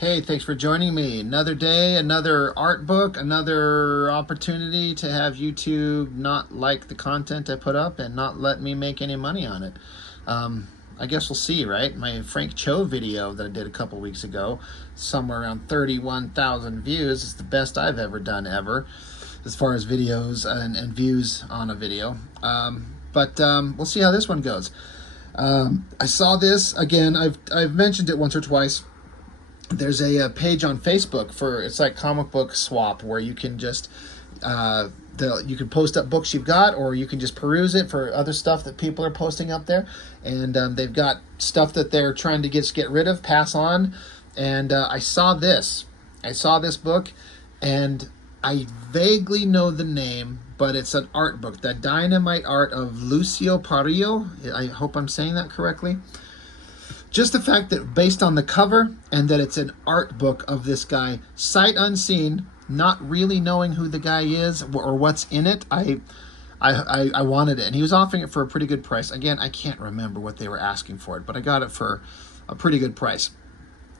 Hey, thanks for joining me. Another day, another art book, another opportunity to have YouTube not like the content I put up and not let me make any money on it. I guess we'll see, right? My Frank Cho video that I did a couple weeks ago, somewhere around 31,000 views. It's the best I've ever done ever, as far as videos and views on a video. But we'll see how this one goes. I saw this, again, I've mentioned it once or twice. There's a page on Facebook for, it's like comic book swap, where you can just you can post up books you've got, or you can just peruse it for other stuff that people are posting up there. And they've got stuff that they're trying to get rid of, pass on. And I saw this book, and I vaguely know the name, but it's an art book, The Dynamite Art of Lucio Parrillo. I hope I'm saying that correctly. Just the fact that based on the cover and that it's an art book of this guy, sight unseen, not really knowing who the guy is or what's in it, I wanted it. And he was offering it for a pretty good price. Again, I can't remember what they were asking for it, but I got it for a pretty good price.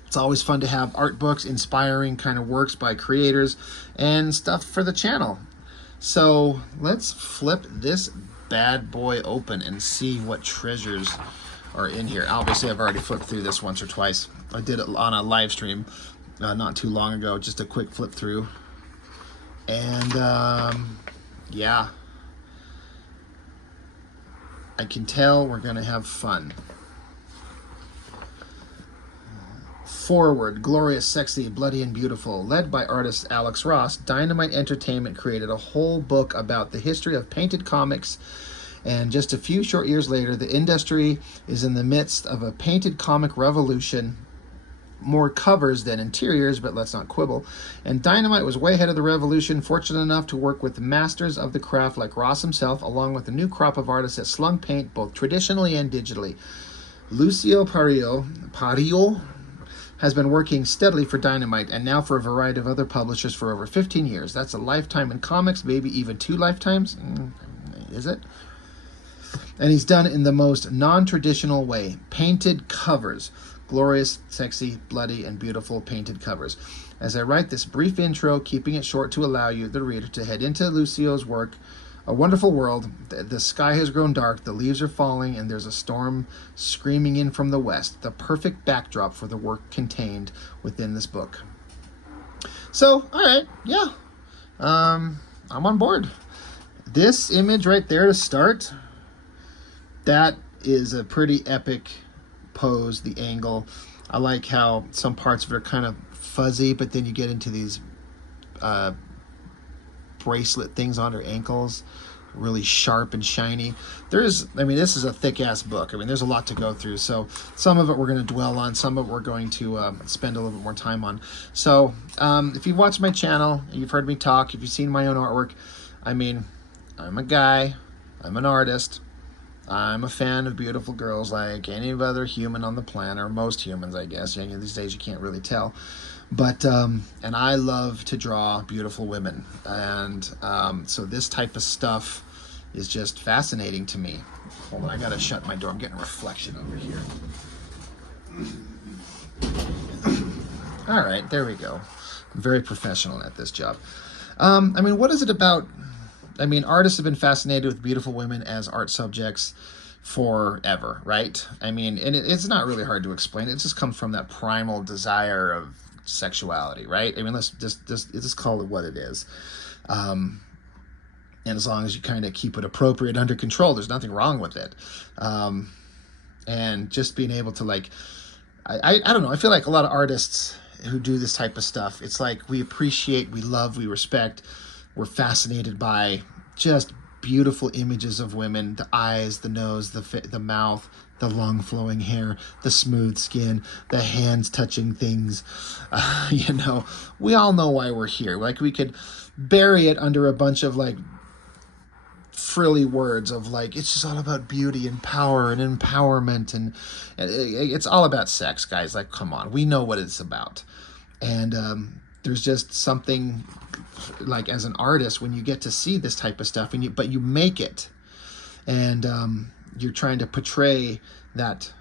It's always fun to have art books, inspiring kind of works by creators and stuff for the channel. So let's flip this bad boy open and see what treasures are in here. Obviously, I've already flipped through this once or twice. I did it on a live stream not too long ago, just a quick flip through. And yeah, I can tell we're gonna have fun. Foreword, glorious, sexy, bloody, and beautiful. Led by artist Alex Ross, Dynamite Entertainment created a whole book about the history of painted comics. And just a few short years later, the industry is in the midst of a painted comic revolution. More covers than interiors, but let's not quibble. And Dynamite was way ahead of the revolution, fortunate enough to work with masters of the craft like Ross himself, along with a new crop of artists that slung paint both traditionally and digitally. Lucio Parrillo has been working steadily for Dynamite and now for a variety of other publishers for over 15 years. That's a lifetime in comics, maybe even 2 lifetimes. Is it? And he's done it in the most non-traditional way. Painted covers. Glorious, sexy, bloody, and beautiful painted covers. As I write this brief intro, keeping it short to allow you, the reader, to head into Lucio's work, a wonderful world. The sky has grown dark, the leaves are falling, and there's a storm screaming in from the west. The perfect backdrop for the work contained within this book. So, all right, yeah. I'm on board. This image right there to start, that is a pretty epic pose, the angle. I like how some parts of it are kind of fuzzy, but then you get into these bracelet things on her ankles, really sharp and shiny. This is a thick-ass book. There's a lot to go through, so some of it we're going to dwell on, some of it we're going to spend a little bit more time on. So if you've watched my channel, you've heard me talk, if you've seen my own artwork, I'm a guy, I'm an artist, I'm a fan of beautiful girls like any other human on the planet, or most humans, I guess. These days you can't really tell. But, and I love to draw beautiful women. And so this type of stuff is just fascinating to me. Hold on, I gotta shut my door. I'm getting a reflection over here. All right, there we go. I'm very professional at this job. What is it about? Artists have been fascinated with beautiful women as art subjects forever, right? And it's not really hard to explain. It just comes from that primal desire of sexuality, right? Let's just call it what it is. And as long as you kind of keep it appropriate, under control, there's nothing wrong with it. And just being able to, like, I don't know, I feel like a lot of artists who do this type of stuff, it's like we appreciate, we love, we respect, we're fascinated by just beautiful images of women, the eyes, the nose, the mouth, the long flowing hair, the smooth skin, the hands touching things. We all know why we're here. Like, we could bury it under a bunch of like frilly words of like, it's just all about beauty and power and empowerment, and it's all about sex, guys. Like, come on, we know what it's about. And there's just something, like, as an artist, when you get to see this type of stuff, but you make it, and you're trying to portray that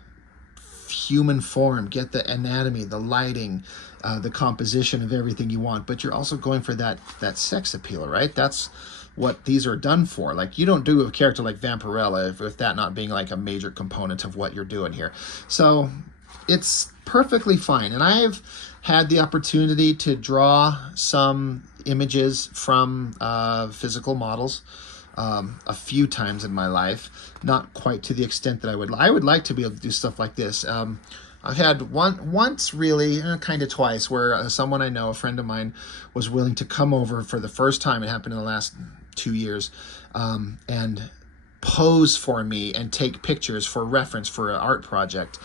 human form, get the anatomy, the lighting, the composition of everything you want, but you're also going for that sex appeal, right? That's what these are done for. Like, you don't do a character like Vampirella if that not being like a major component of what you're doing here. So it's perfectly fine. And I've had the opportunity to draw some images from physical models a few times in my life, not quite to the extent that I would like to be able to do stuff like this. I've had once really, kind of twice, where someone I know, a friend of mine, was willing to come over for the first time. It happened in the last 2 years, and pose for me and take pictures for reference for an art project.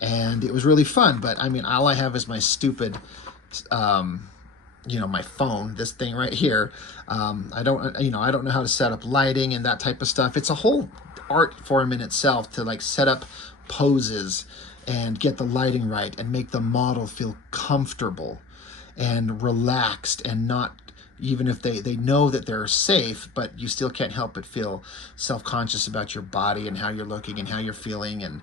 And it was really fun. But I mean, all I have is my stupid, my phone, this thing right here. I don't know how to set up lighting and that type of stuff. It's a whole art form in itself to like set up poses and get the lighting right and make the model feel comfortable and relaxed, and not, even if they know that they're safe, but you still can't help but feel self-conscious about your body and how you're looking and how you're feeling. And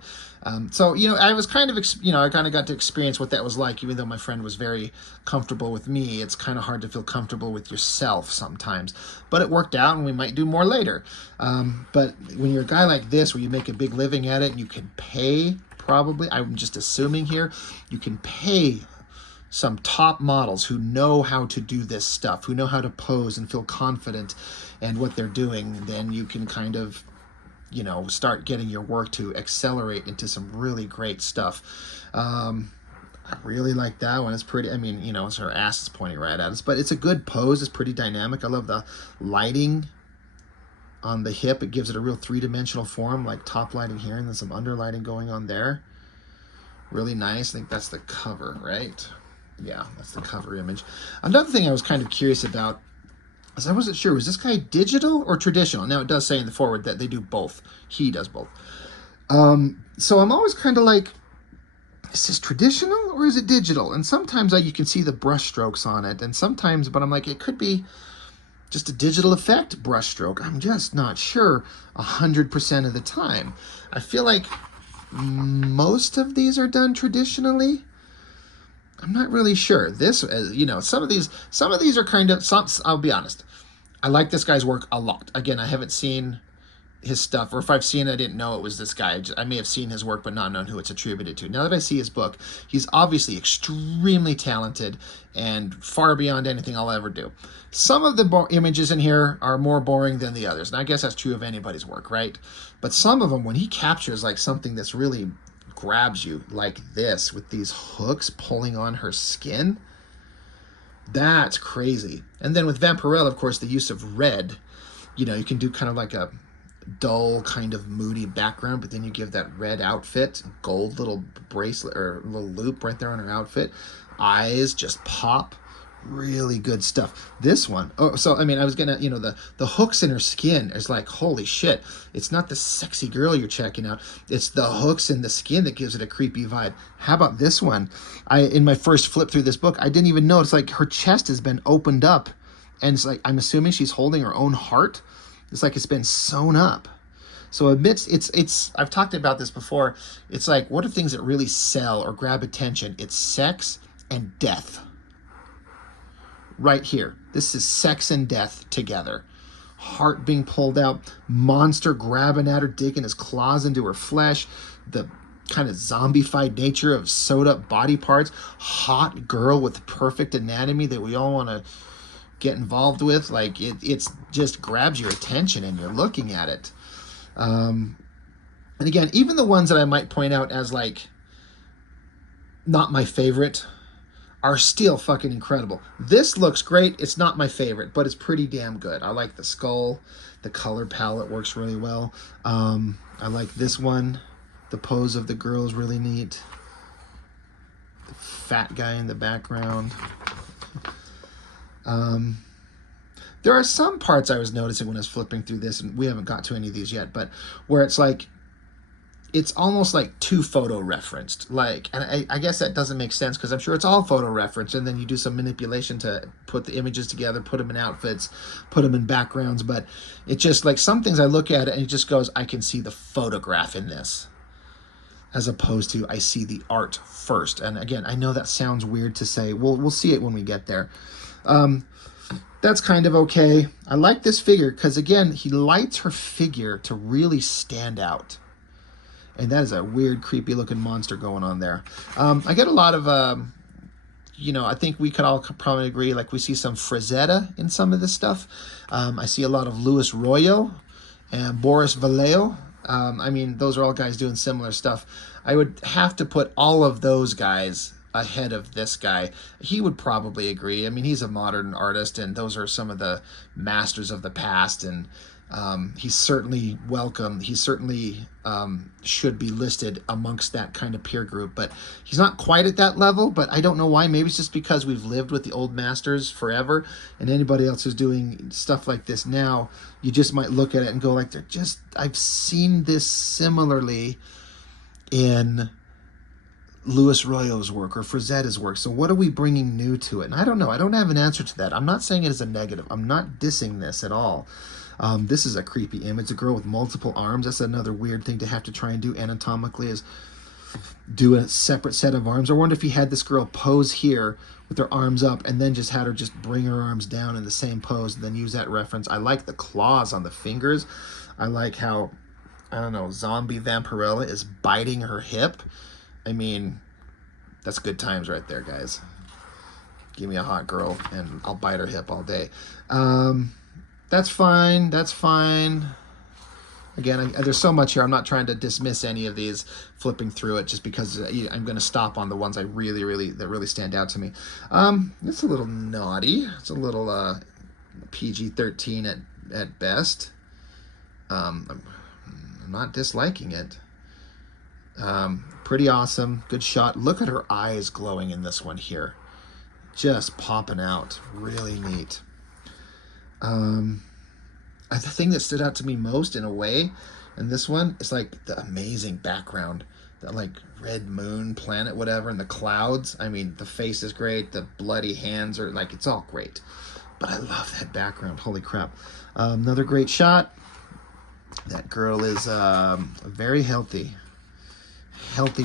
so, I was kind of, I kind of got to experience what that was like. Even though my friend was very comfortable with me, it's kind of hard to feel comfortable with yourself sometimes. But it worked out, and we might do more later. But when you're a guy like this, where you make a big living at it, and you can pay, probably, I'm just assuming here, you can pay some top models who know how to do this stuff, who know how to pose and feel confident in what they're doing, then you can kind of, start getting your work to accelerate into some really great stuff. I really like that one. It's pretty, it's her ass is pointing right at us, but it's a good pose. It's pretty dynamic. I love the lighting on the hip. It gives it a real three-dimensional form, like top lighting here and then some underlighting going on there. Really nice. I think that's the cover, right? Yeah, that's the cover image. Another thing I was kind of curious about is I wasn't sure, was this guy digital or traditional? Now, it does say in the foreword that they do both. He does both. So I'm always kind of like, is this traditional or is it digital? And sometimes you can see the brush strokes on it, and sometimes, but I'm like, it could be just a digital effect brush stroke. I'm just not sure 100% of the time. I feel like most of these are done traditionally. I'm not really sure. This, some of these are kind of, I'll be honest, I like this guy's work a lot. Again, I haven't seen his stuff, or if I've seen it, I didn't know it was this guy. I may have seen his work, but not known who it's attributed to. Now that I see his book, he's obviously extremely talented and far beyond anything I'll ever do. Some of the images in here are more boring than the others, and I guess that's true of anybody's work, right? But some of them, when he captures like something that's really grabs you, like this, with these hooks pulling on her skin, that's crazy. And then with Vampirella, of course, the use of red, you can do kind of like a dull, kind of moody background, but then you give that red outfit, gold little bracelet or little loop right there on her outfit. Eyes just pop. Really good stuff. This one, I was gonna, the hooks in her skin is like, holy shit. It's not the sexy girl you're checking out. It's the hooks in the skin that gives it a creepy vibe. How about this one? In my first flip through this book, I didn't even know. It's like her chest has been opened up, and it's like, I'm assuming she's holding her own heart. It's like it's been sewn up. So I've talked about this before. It's like, what are things that really sell or grab attention? It's sex and death. Right here. This is sex and death together. Heart being pulled out, monster grabbing at her, digging his claws into her flesh, the kind of zombified nature of sewed up body parts, hot girl with perfect anatomy that we all want to get involved with. Like, it's just grabs your attention and you're looking at it. And again, even the ones that I might point out as like not my favorite are still fucking incredible. This looks great. It's not my favorite, but it's pretty damn good. I like the skull. The color palette works really well. I like this one. The pose of the girl is really neat. The fat guy in the background. There are some parts I was noticing when I was flipping through this, and we haven't got to any of these yet, but where it's like, it's almost like too photo referenced. Like, and I guess that doesn't make sense because I'm sure it's all photo referenced, and then you do some manipulation to put the images together, put them in outfits, put them in backgrounds. But it just, like, some things I look at it and it just goes, I can see the photograph in this. as opposed to I see the art first. And again, I know that sounds weird to say. We'll see it when we get there. That's kind of okay. I like this figure because, again, he lights her figure to really stand out. And that is a weird, creepy-looking monster going on there. I get a lot of, I think we could all probably agree, like we see some Frazetta in some of this stuff. I see a lot of Luis Royo and Boris Vallejo. I mean, those are all guys doing similar stuff. I would have to put all of those guys ahead of this guy. He would probably agree. I mean, he's a modern artist, and those are some of the masters of the past, and he's certainly welcome. He certainly should be listed amongst that kind of peer group, but he's not quite at that level. But I don't know why. Maybe it's just because we've lived with the old masters forever, and anybody else who's doing stuff like this now, you just might look at it and go like, I've seen this similarly in Luis Royo's work or Frazetta's work. So what are we bringing new to it? And I don't know. I don't have an answer to that. I'm not saying it as a negative. I'm not dissing this at all. This is a creepy image. A girl with multiple arms. That's another weird thing to have to try and do anatomically, is do a separate set of arms. I wonder if he had this girl pose here with her arms up and then just had her just bring her arms down in the same pose and then use that reference. I like the claws on the fingers. I like how, I don't know, zombie Vampirella is biting her hip. I mean, that's good times right there, guys. Give me a hot girl and I'll bite her hip all day. That's fine. That's fine. Again, there's so much here. I'm not trying to dismiss any of these, flipping through it, just because I'm going to stop on the ones that really stand out to me. It's a little naughty. It's a little PG-13 at best. I'm not disliking it. Pretty awesome. Good shot. Look at her eyes glowing in this one here. Just popping out. Really neat. The thing that stood out to me most in a way in this one is like the amazing background. That like red moon, planet, whatever, and the clouds. I mean, the face is great. The bloody hands are like, it's all great. But I love that background. Holy crap. Another great shot. That girl is very healthy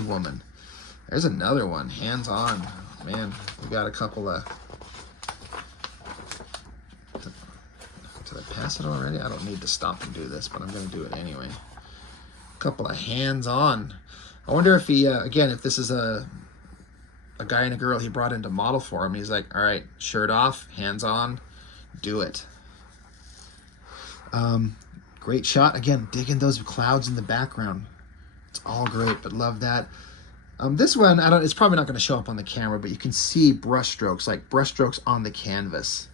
woman. There's another one, hands on. Man, we got a couple of. Did I pass it already? I don't need to stop and do this, but I'm going to do it anyway. A couple of hands on. I wonder if he, again, if this is a guy and a girl he brought into model for him. He's like, all right, shirt off, hands on, do it. Great shot. Again, digging those clouds in the background. It's all great, but love that. This one, it's probably not going to show up on the camera, but you can see brush strokes, like brush strokes on the canvas.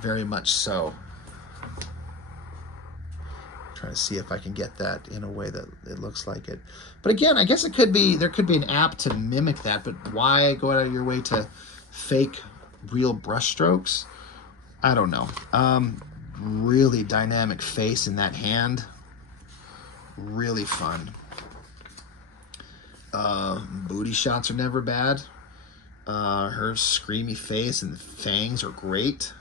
Very much so. Trying to see if I can get that in a way that it looks like it. But again, I guess there could be an app to mimic that, but why go out of your way to fake real brush strokes? I don't know. Really dynamic face in that hand. Really fun. Booty shots are never bad. Her screamy face and the fangs are great.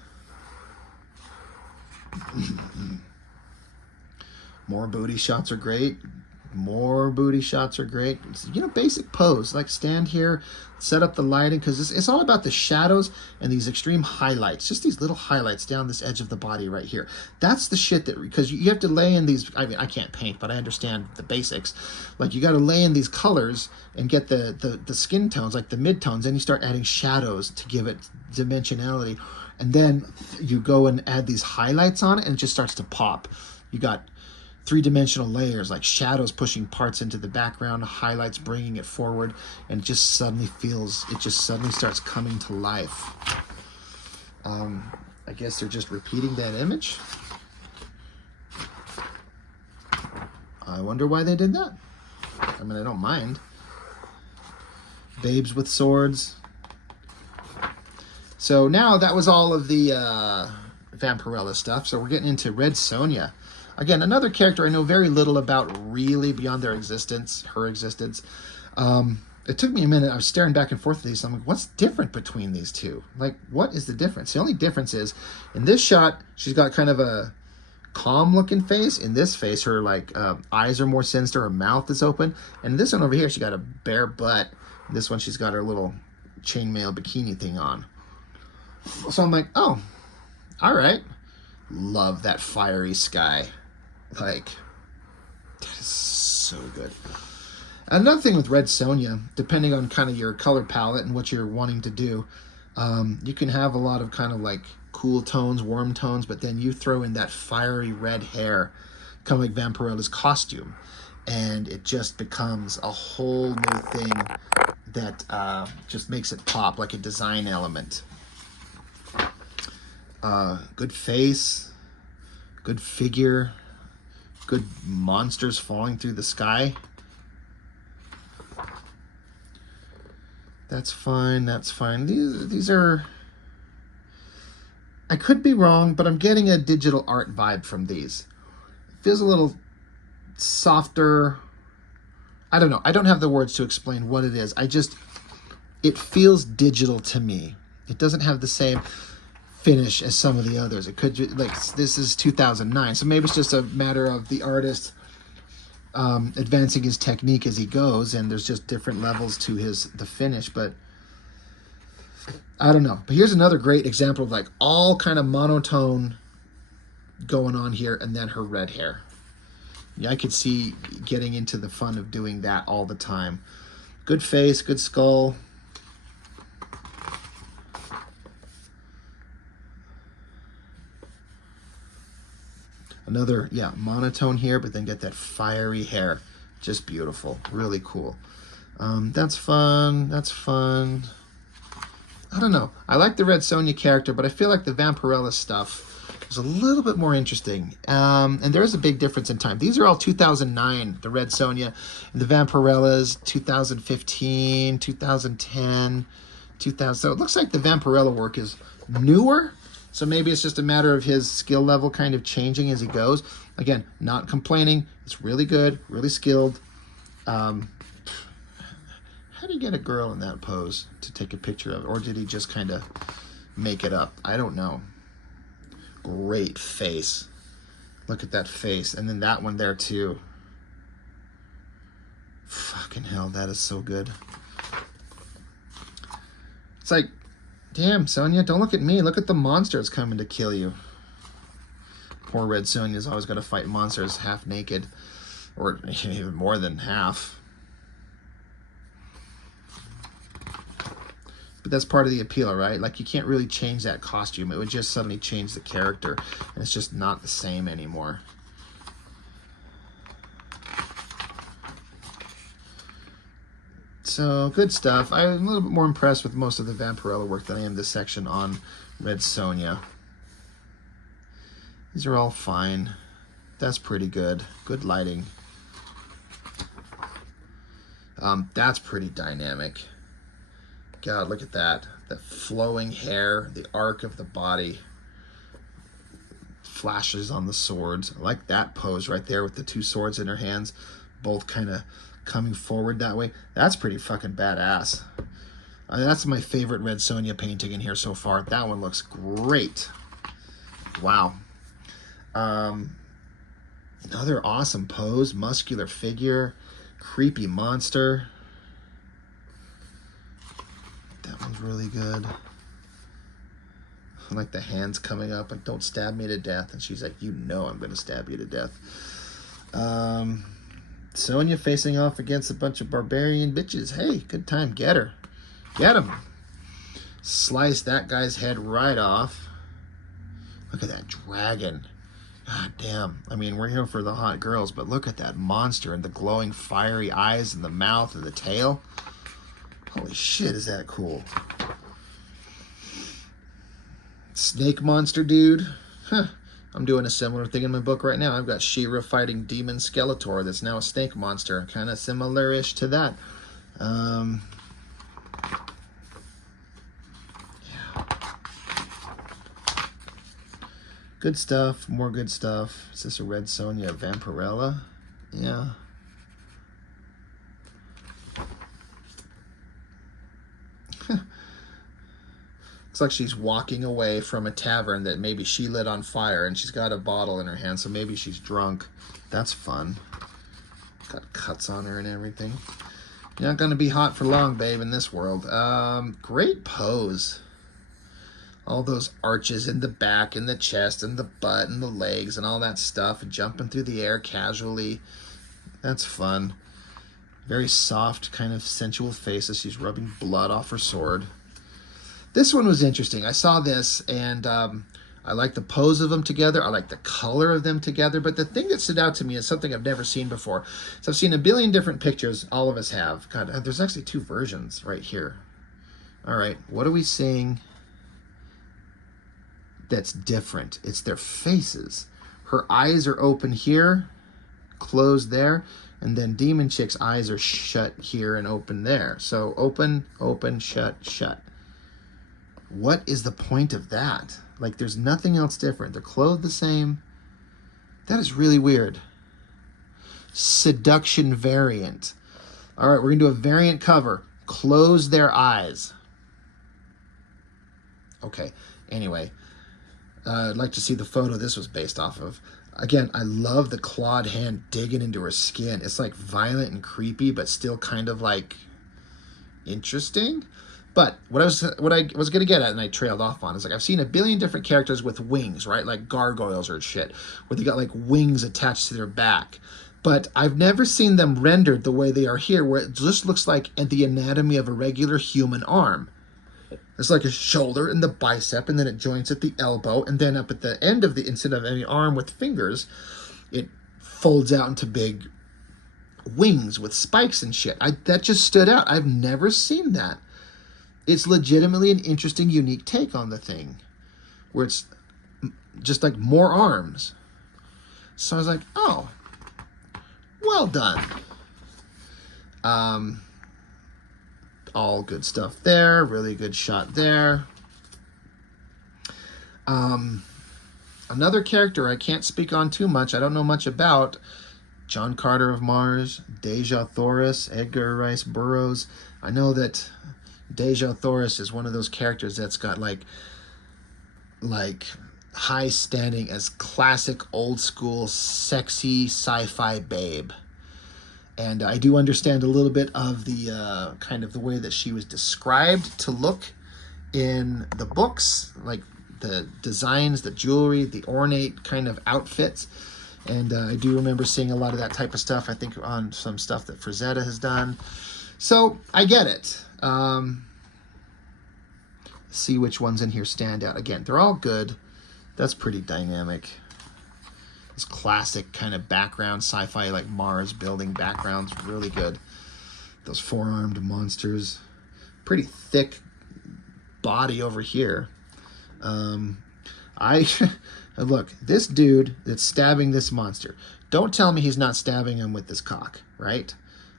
More booty shots are great. More booty shots are great. It's, basic pose, like stand here, set up the lighting, because it's all about the shadows and these extreme highlights, just these little highlights down this edge of the body right here. That's the shit that, because you have to lay in these, I mean, I can't paint, but I understand the basics. Like, you got to lay in these colors and get the skin tones, like the mid-tones, and you start adding shadows to give it dimensionality. And then you go and add these highlights on it, and it just starts to pop. You got three-dimensional layers, like shadows pushing parts into the background, highlights bringing it forward, and it just suddenly starts coming to life. I guess they're just repeating that image. I wonder why they did that. I mean, I don't mind. Babes with swords. So now that was all of the Vampirella stuff. So we're getting into Red Sonja. Again, another character I know very little about, really, beyond their existence, her existence. It took me a minute. I was staring back and forth with these. I'm like, what's different between these two? Like, what is the difference? The only difference is, in this shot, she's got kind of a calm looking face. In this face, her like eyes are more sinister, her mouth is open. And this one over here, she got a bare butt. This one, she's got her little chainmail bikini thing on. So I'm like, oh, all right. Love that fiery sky. Like, that is so good. Another thing with Red Sonja, depending on kind of your color palette and what you're wanting to do, you can have a lot of kind of like cool tones, warm tones, but then you throw in that fiery red hair, kind of like Vampirella's costume, and it just becomes a whole new thing that just makes it pop like a design element. Good face, good figure, good monsters falling through the sky. That's fine, that's fine. These are... I could be wrong, but I'm getting a digital art vibe from these. It feels a little softer. I don't know. I don't have the words to explain what it is. It feels digital to me. It doesn't have the same finish as some of the others. It could, like, this is 2009, so maybe it's just a matter of the artist advancing his technique as he goes, and there's just different levels to the finish, but I don't know. But here's another great example of like all kind of monotone going on here, and then her red hair. Yeah, I could see getting into the fun of doing that all the time. Good face, good skull. Another, yeah, monotone here, but then get that fiery hair. Just beautiful. Really cool. That's fun. That's fun. I don't know. I like the Red Sonja character, but I feel like the Vampirella stuff is a little bit more interesting. And there is a big difference in time. These are all 2009, the Red Sonja. And the Vampirellas, 2015, 2010, 2000. So it looks like the Vampirella work is newer. So maybe it's just a matter of his skill level kind of changing as he goes. Again, not complaining. It's really good, really skilled. How do you get a girl in that pose to take a picture of? Or did he just kind of make it up? I don't know. Great face. Look at that face. And then that one there too. Fucking hell, that is so good. It's like, damn, Sonja, don't look at me. Look at the monsters coming to kill you. Poor Red Sonja's always got to fight monsters half naked. Or even more than half. But that's part of the appeal, right? Like, you can't really change that costume. It would just suddenly change the character. And it's just not the same anymore. So, good stuff. I'm a little bit more impressed with most of the Vampirella work than I am this section on Red Sonja. These are all fine. That's pretty good. Good lighting. That's pretty dynamic. God, look at that. The flowing hair, the arc of the body. Flashes on the swords. I like that pose right there with the two swords in her hands. Both kind of coming forward that way. That's pretty fucking badass. That's my favorite Red Sonja painting in here so far. That one looks great. Wow. Another awesome pose. Muscular figure. Creepy monster. That one's really good. I like the hands coming up like, don't stab me to death. And she's like, you know I'm going to stab you to death. Sonja facing off against a bunch of barbarian bitches. Hey, good time. Get her. Get him. Slice that guy's head right off. Look at that dragon. God damn. I mean, we're here for the hot girls, but look at that monster and the glowing fiery eyes and the mouth and the tail. Holy shit, is that cool. Snake monster dude. Huh. I'm doing a similar thing in my book right now. I've got She-Ra fighting Demon Skeletor that's now a snake monster. Kind of similar-ish to that. Yeah. Good stuff. More good stuff. Is this a Red Sonja Vampirella? Yeah. Looks like she's walking away from a tavern that maybe she lit on fire, and she's got a bottle in her hand, so maybe she's drunk. That's fun. Got cuts on her and everything. You're not going to be hot for long, babe, in this world. Great pose. All those arches in the back and the chest and the butt and the legs and all that stuff. Jumping through the air casually. That's fun. Very soft, kind of sensual face as she's rubbing blood off her sword. This one was interesting. I saw this, and I like the pose of them together. I like the color of them together. But the thing that stood out to me is something I've never seen before. So I've seen a billion different pictures. All of us have. God, there's actually 2 versions right here. All right, what are we seeing that's different? It's their faces. Her eyes are open here, closed there, and then Demon Chick's eyes are shut here and open there. So open, open, shut, shut. What is the point of that? Like, there's nothing else different. They're clothed the same. That is really weird. Seduction variant. All right, we're going to do a variant cover. Close their eyes. Okay, anyway. I'd like to see the photo this was based off of. Again, I love the clawed hand digging into her skin. It's like violent and creepy, but still kind of like interesting. But what I was going to get at, and I trailed off on, is like I've seen a billion different characters with wings, right? Like gargoyles or shit, where they got like wings attached to their back. But I've never seen them rendered the way they are here, where it just looks like the anatomy of a regular human arm. It's like a shoulder and the bicep, and then it joins at the elbow, and then up at the end of the, instead of any arm with fingers, it folds out into big wings with spikes and shit. That just stood out. I've never seen that. It's legitimately an interesting, unique take on the thing, where it's just like more arms. So I was like, oh, well done. All good stuff there. Really good shot there. Another character I can't speak on too much. I don't know much about. John Carter of Mars, Deja Thoris, Edgar Rice Burroughs. I know that Deja Thoris is one of those characters that's got like high standing as classic old school sexy sci-fi babe. And I do understand a little bit of the kind of the way that she was described to look in the books, like the designs, the jewelry, the ornate kind of outfits. And I do remember seeing a lot of that type of stuff, I think, on some stuff that Frazetta has done. So I get it. See which ones in here stand out. Again, they're all good. That's pretty dynamic. This classic kind of background, sci-fi like Mars building backgrounds, really good. Those four-armed monsters. Pretty thick body over here. Look, this dude that's stabbing this monster, don't tell me he's not stabbing him with this cock, right?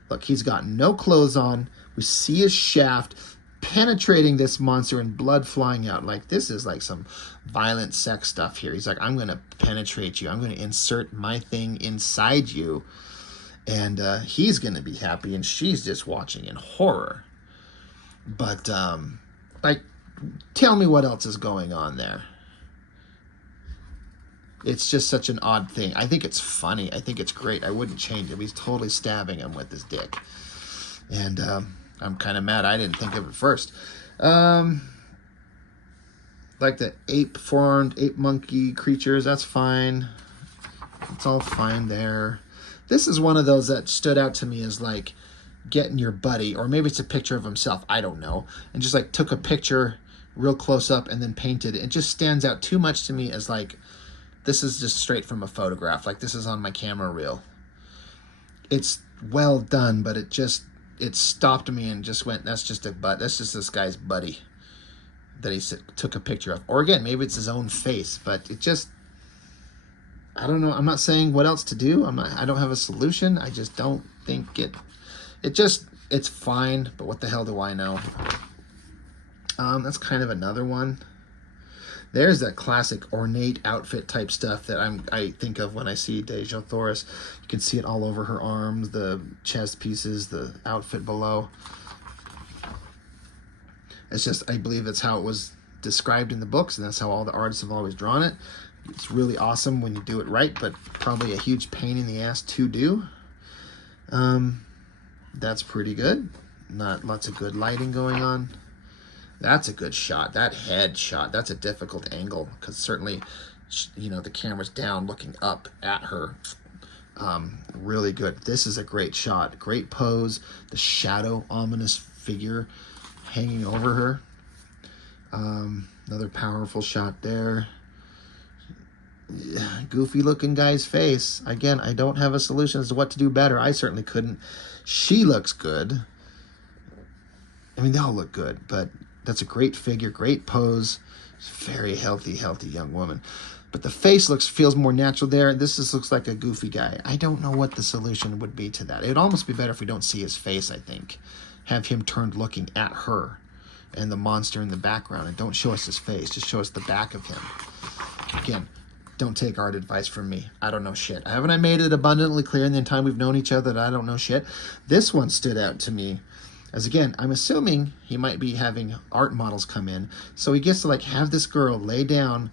Look, he's got no clothes on. We see his shaft penetrating this monster and blood flying out. Like, this is like some violent sex stuff here. He's like, I'm going to penetrate you. I'm going to insert my thing inside you. And he's going to be happy, and she's just watching in horror. But, like, tell me what else is going on there. It's just such an odd thing. I think it's funny. I think it's great. I wouldn't change it. He's totally stabbing him with his dick. And I'm kind of mad I didn't think of it first. Like the ape, four-armed ape monkey creatures, that's fine. It's all fine there. This is one of those that stood out to me as like getting your buddy, or maybe it's a picture of himself, I don't know, and just like took a picture real close up and then painted it. It just stands out too much to me as like, this is just straight from a photograph. Like, this is on my camera reel. It's well done, but it stopped me and just went, that's just this guy's buddy that he took a picture of. Or again, maybe it's his own face, but it just, I don't know. I'm not saying what else to do. I don't have a solution. I just don't think it's fine, but what the hell do I know? That's kind of another one. There's that classic ornate outfit type stuff that I think of when I see Deja Thoris. You can see it all over her arms, the chest pieces, the outfit below. It's just, I believe it's how it was described in the books, and that's how all the artists have always drawn it. It's really awesome when you do it right, but probably a huge pain in the ass to do. That's pretty good. Not lots of good lighting going on. That's a good shot. That head shot, that's a difficult angle, because certainly, you know, the camera's down looking up at her. Really good. This is a great shot. Great pose. The shadow, ominous figure hanging over her. Another powerful shot there. Goofy looking guy's face. Again, I don't have a solution as to what to do better. I certainly couldn't. She looks good. I mean, they all look good, but that's a great figure, great pose. Very healthy young woman. But the face feels more natural there. This just looks like a goofy guy. I don't know what the solution would be to that. It'd almost be better if we don't see his face, I think. Have him turned looking at her and the monster in the background, and don't show us his face. Just show us the back of him. Again, don't take art advice from me. I don't know shit. Haven't I made it abundantly clear in the time we've known each other that I don't know shit? This one stood out to me as, again, I'm assuming he might be having art models come in. So he gets to like have this girl lay down,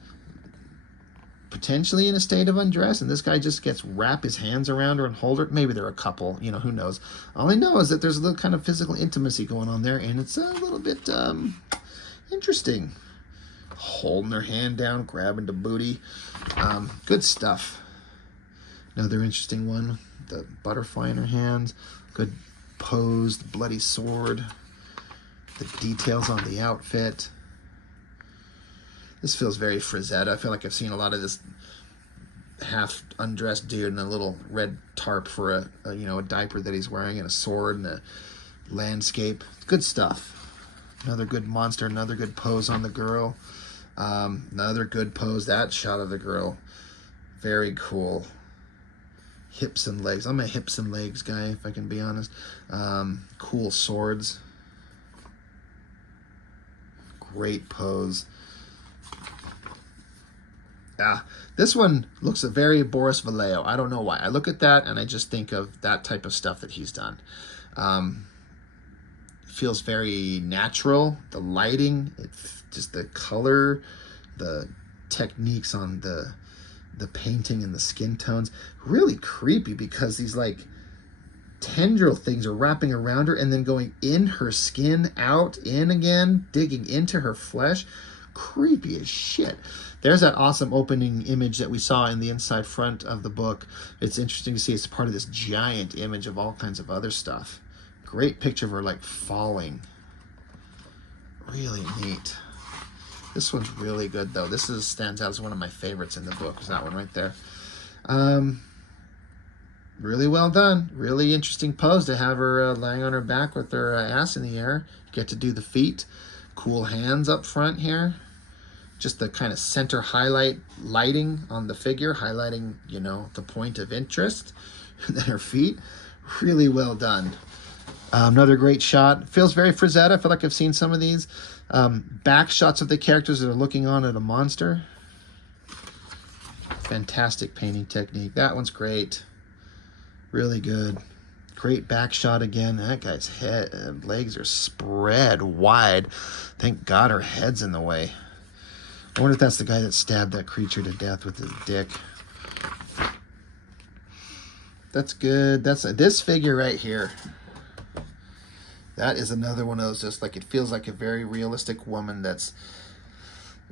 potentially in a state of undress, and this guy just gets wrap his hands around her and hold her. Maybe they're a couple, you know, who knows. All I know is that there's a little kind of physical intimacy going on there, and it's a little bit interesting. Holding her hand down, grabbing the booty. Good stuff. Another interesting one. The butterfly in her hands. Good pose. The bloody sword. The details on the outfit. This feels very Frazetta. I feel like I've seen a lot of this half undressed dude in a little red tarp for a diaper that he's wearing, and a sword and a landscape. Good stuff. Another good monster. Another good pose on the girl. Another good pose. That shot of the girl, very cool. Hips and legs. I'm a hips and legs guy, if I can be honest. Cool swords. Great pose. This one looks a very Boris Vallejo. I don't know why. I look at that and I just think of that type of stuff that he's done. Feels very natural. The lighting, just the color, the techniques on the painting and the skin tones, really creepy, because these like tendril things are wrapping around her and then going in her skin, out, in again, digging into her flesh. Creepy as shit. There's that awesome opening image that we saw in the inside front of the book. It's interesting to see it's part of this giant image of all kinds of other stuff. Great picture of her like falling. Really neat. This one's really good though. This stands out as one of my favorites in the book. Is that one right there. Really well done. Really interesting pose to have her lying on her back with her ass in the air. Get to do the feet. Cool hands up front here. Just the kind of center highlight lighting on the figure, highlighting, you know, the point of interest. And then her feet. Really well done. Another great shot. Feels very Frazetta. I feel like I've seen some of these. Back shots of the characters that are looking on at a monster. Fantastic painting technique. That one's great. Really good. Great back shot again. That guy's head, legs are spread wide. Thank God her head's in the way. I wonder if that's the guy that stabbed that creature to death with his dick. That's good. That's this figure right here. That is another one of those, just like, it feels like a very realistic woman that's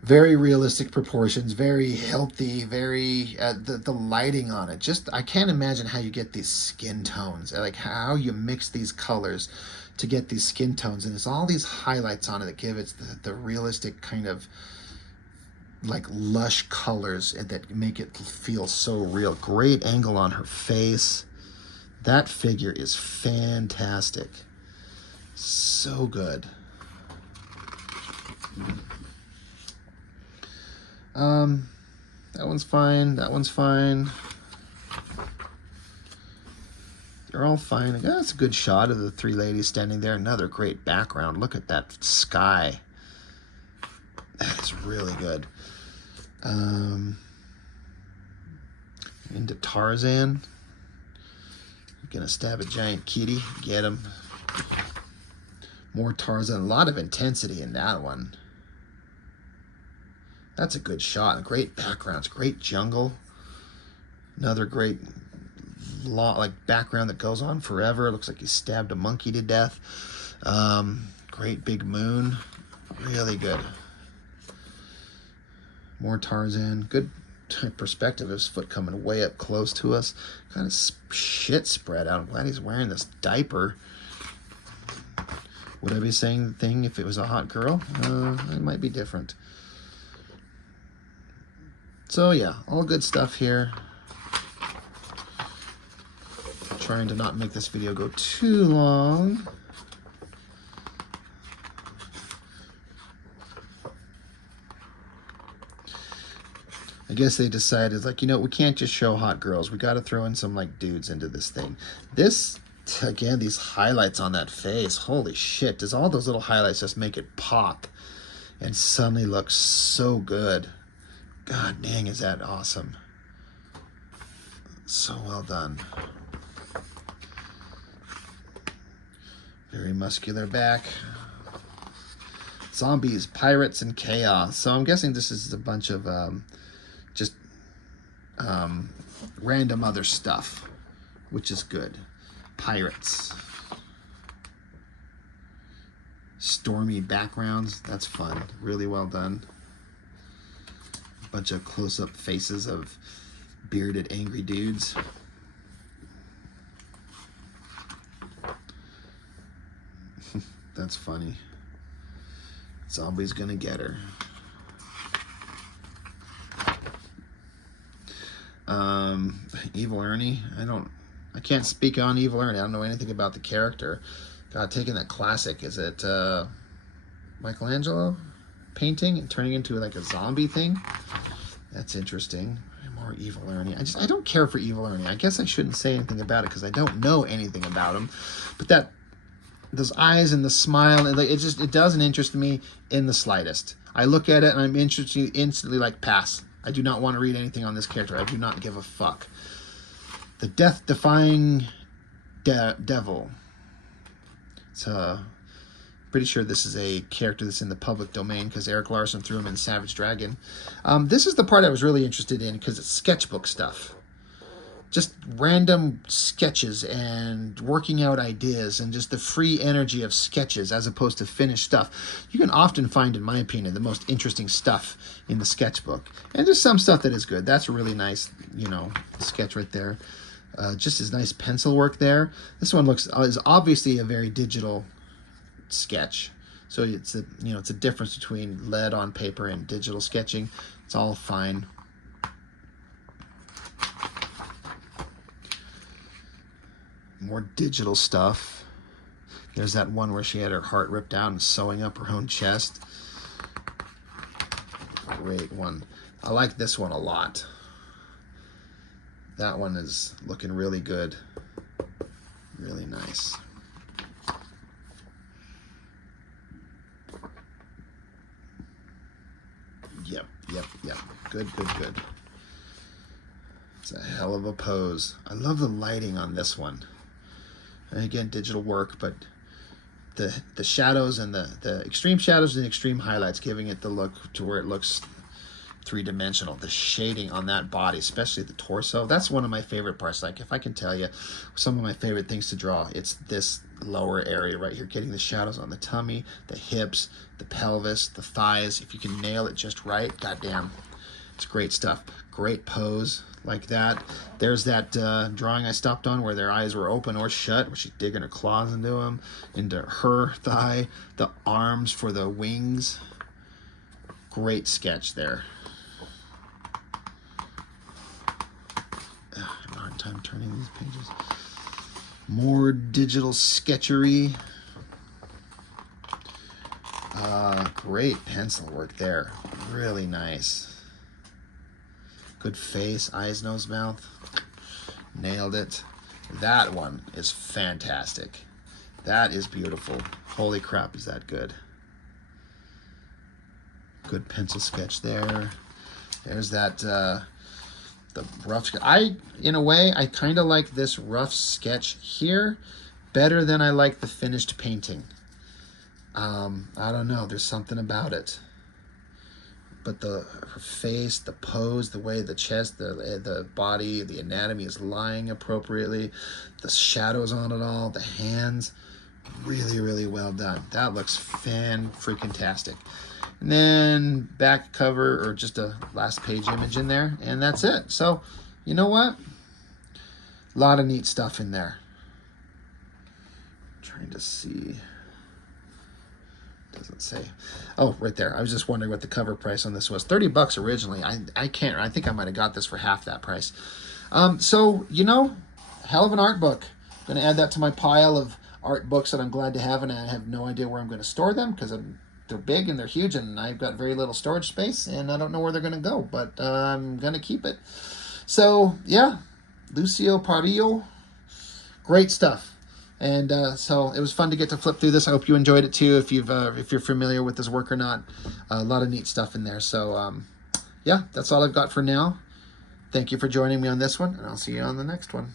very realistic proportions, very healthy, very, the lighting on it. Just, I can't imagine how you get these skin tones, like how you mix these colors to get these skin tones. And it's all these highlights on it that give it the realistic kind of like lush colors that make it feel so real. Great angle on her face. That figure is fantastic. So good. That one's fine. That one's fine. They're all fine. That's a good shot of the three ladies standing there. Another great background. Look at that sky. That is really good. Into Tarzan. Gonna stab a giant kitty. Get him. More Tarzan. A lot of intensity in that one. That's a good shot. Great backgrounds. Great jungle. Another great background that goes on forever. It looks like he stabbed a monkey to death. Great big moon. Really good. More Tarzan. Good perspective of his foot coming way up close to us. Kind of shit spread out. I'm glad he's wearing this diaper. Would I be saying the thing if it was a hot girl? It might be different. So yeah, all good stuff here. Trying to not make this video go too long. I guess they decided, like, you know, we can't just show hot girls. We got to throw in some, like, dudes into this thing. This, again, these highlights on that face. Holy shit. Does all those little highlights just make it pop and suddenly look so good. God dang, is that awesome. So well done. Very muscular back. Zombies, pirates, and chaos. So I'm guessing this is a bunch of just random other stuff, which is good. Pirates. Stormy backgrounds. That's fun. Really well done. A bunch of close-up faces of bearded, angry dudes. That's funny. Zombie's gonna get her. Evil Ernie. I can't speak on Evil Ernie. I don't know anything about the character. God, taking that classic, is it Michelangelo painting and turning into like a zombie thing? That's interesting. More Evil Ernie. I don't care for Evil Ernie. I guess I shouldn't say anything about it because I don't know anything about him. But those eyes and the smile, and it doesn't interest me in the slightest. I look at it and I'm interested instantly, like, pass. I do not want to read anything on this character. I do not give a fuck. The death-defying devil. It's pretty sure this is a character that's in the public domain because Eric Larson threw him in Savage Dragon. This is the part I was really interested in because it's sketchbook stuff. Just random sketches and working out ideas and just the free energy of sketches as opposed to finished stuff. You can often find, in my opinion, the most interesting stuff in the sketchbook. And there's some stuff that is good. That's a really nice, you know, sketch right there. Just as nice pencil work there. This one is obviously a very digital sketch. So it's a difference between lead on paper and digital sketching. It's all fine. More digital stuff. There's that one where she had her heart ripped out and sewing up her own chest. Great one. I like this one a lot. That one is looking really good. Really nice. Yep. Good. It's a hell of a pose. I love the lighting on this one. And again, digital work, but the shadows and the extreme shadows and extreme highlights, giving it the look to where it looks three-dimensional. The shading on that body, especially the torso, that's one of my favorite parts. Like, if I can tell you some of my favorite things to draw, it's this lower area right here, getting the shadows on the tummy, the hips, the pelvis, the thighs. If you can nail it just right, goddamn, it's great stuff. Great pose like that. There's that drawing I stopped on where their eyes were open or shut, where she's digging her claws into her thigh, the arms for the wings. Great sketch there. I'm having a hard time turning these pages. More digital sketchery. Great pencil work there. Really nice. Good face, eyes, nose, mouth. Nailed it. That one is fantastic. That is beautiful. Holy crap, is that good. Good pencil sketch there. There's that, the rough sketch. In a way, I kind of like this rough sketch here better than I like the finished painting. I don't know. There's something about it. but her face, the pose, the way the chest, the body, the anatomy is lying appropriately, the shadows on it all, the hands, really, really well done. That looks fan-freaking-tastic. And then back cover, or just a last page image in there, and that's it. So, you know what? A lot of neat stuff in there. Trying to see. Doesn't say. Oh, right there. I was just wondering what the cover price on this was. $30 originally. I think I might have got this for half that price. So, you know, hell of an art book. I'm going to add that to my pile of art books that I'm glad to have, and I have no idea where I'm going to store them because they're big and they're huge, and I've got very little storage space, and I don't know where they're going to go, but I'm going to keep it. So, yeah, Lucio Parrillo, great stuff. And so it was fun to get to flip through this. I hope you enjoyed it too, if you're familiar with his work or not. A lot of neat stuff in there. So, yeah, that's all I've got for now. Thank you for joining me on this one, and I'll see you on the next one.